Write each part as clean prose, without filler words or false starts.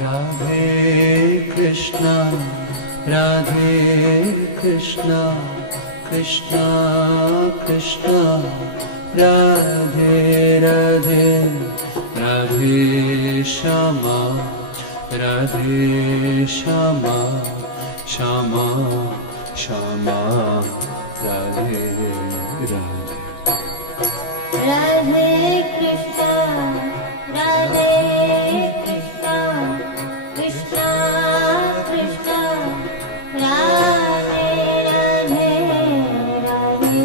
Radhe Krishna Radhe Krishna Krishna Krishna Radhe Radhe Radhe Shyama Radhe Shyama Shyama Shyama Radhe Radhe Radhe Krishna Radhe Krishna Krishna Krishna Radhe Radhe Radhe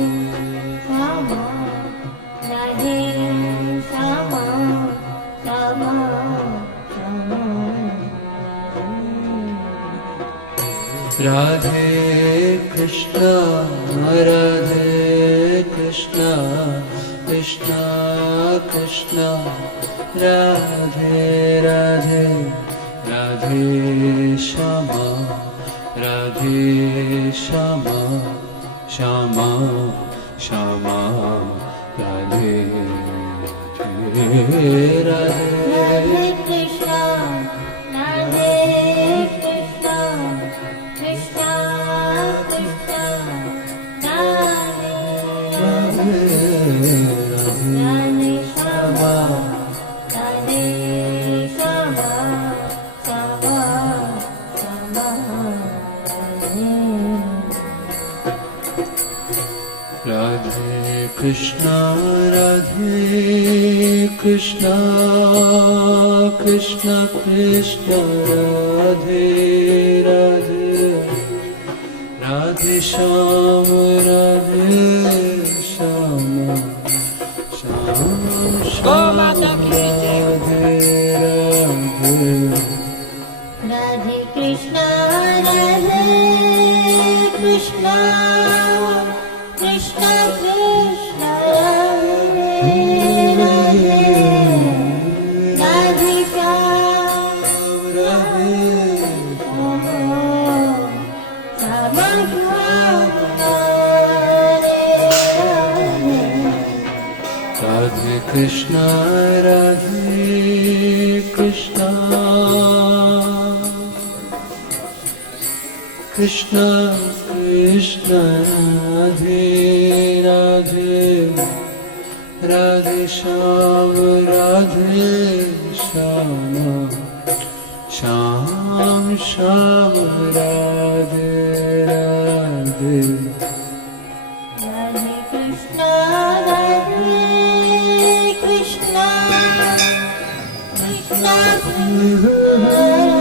Shyama Radhe Shyama Shyama Shyama Radhe Krishna Radhe Krishna Krishna Krishna Radhe Radhe Radhe Shyama Radhe Shyama Shyama Shyama Radhe Radhe Radhe Krishna Radhe Krishna Krishna Krishna Radhe Radhe Shyama Radhe Shyama Shyama Shyama Radhe Krishna Radhe Krishna Krishna Krishna Radhe Radhe Radhe Shyam Radhe Shyama Shyam Shyam Radhe Radhe Radhe Krishna Radhe Krishna Krishna Krishna Radhe Radhe Radhe Shyam Radhe Shyama Radhe Krishna Radhe Krishna Krishna Krishna Radhe Radhe Radhe Shyam Radhe Shyama Shyam Shyam Radhe Radhe Radhe Krishna Radhe Krishna Krishna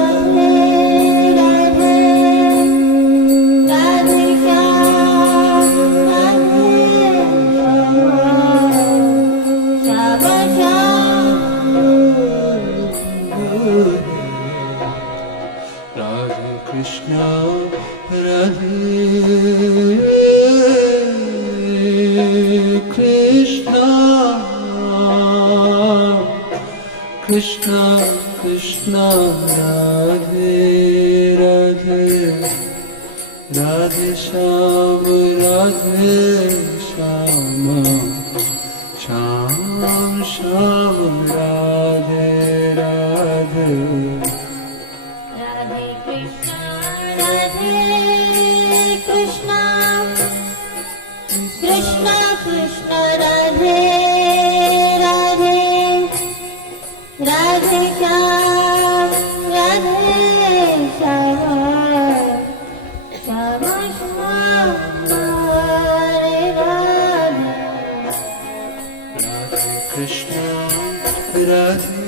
Radhe Radhe Radhe Shyam Radhe Shyama Shyam Radhe Krishna Radhe Krishna Krishna Krishna Radhe Radhe Radhe Shyam Radhe Shyama Shyam Shyam Radhe Radhe Radhe Krishna Radhe Krishna Krishna Krishna Radhe Radhe Radhe Shyam Radhe Shyama Shyama Shyam Radhe Radhe Radhe Krishna Radhe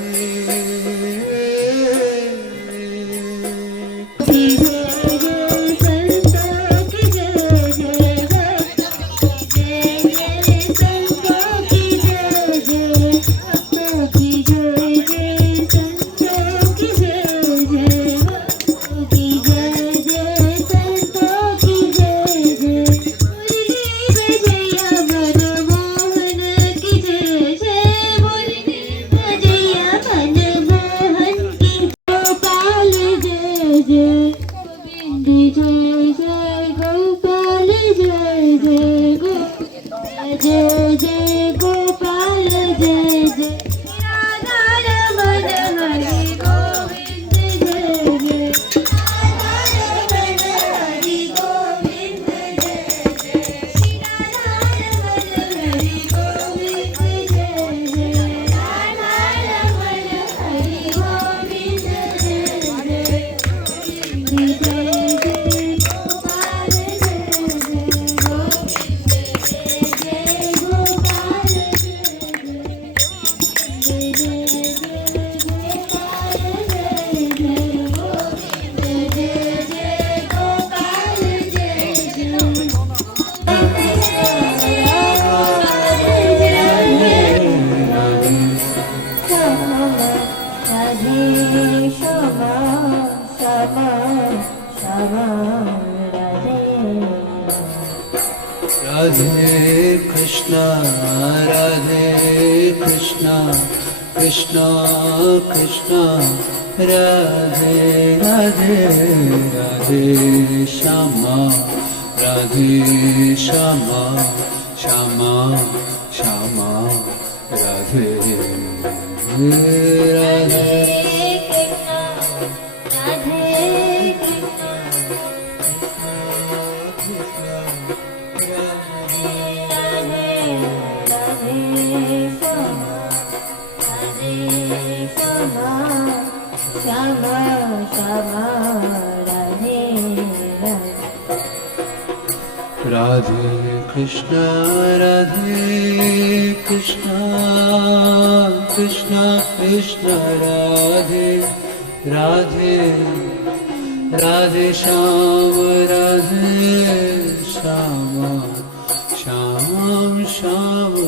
Jai Krishna, Radhe Krishna, Krishna Krishna, Radhe Radhe, Radhe Shama, Radhe Shama, Shama Shama, Radhe Radhe. Radhe Krishna, Radhe Krishna, Krishna Krishna, Radhe Radhe, Radhe Shama, Radhe Shama, Shama Shama.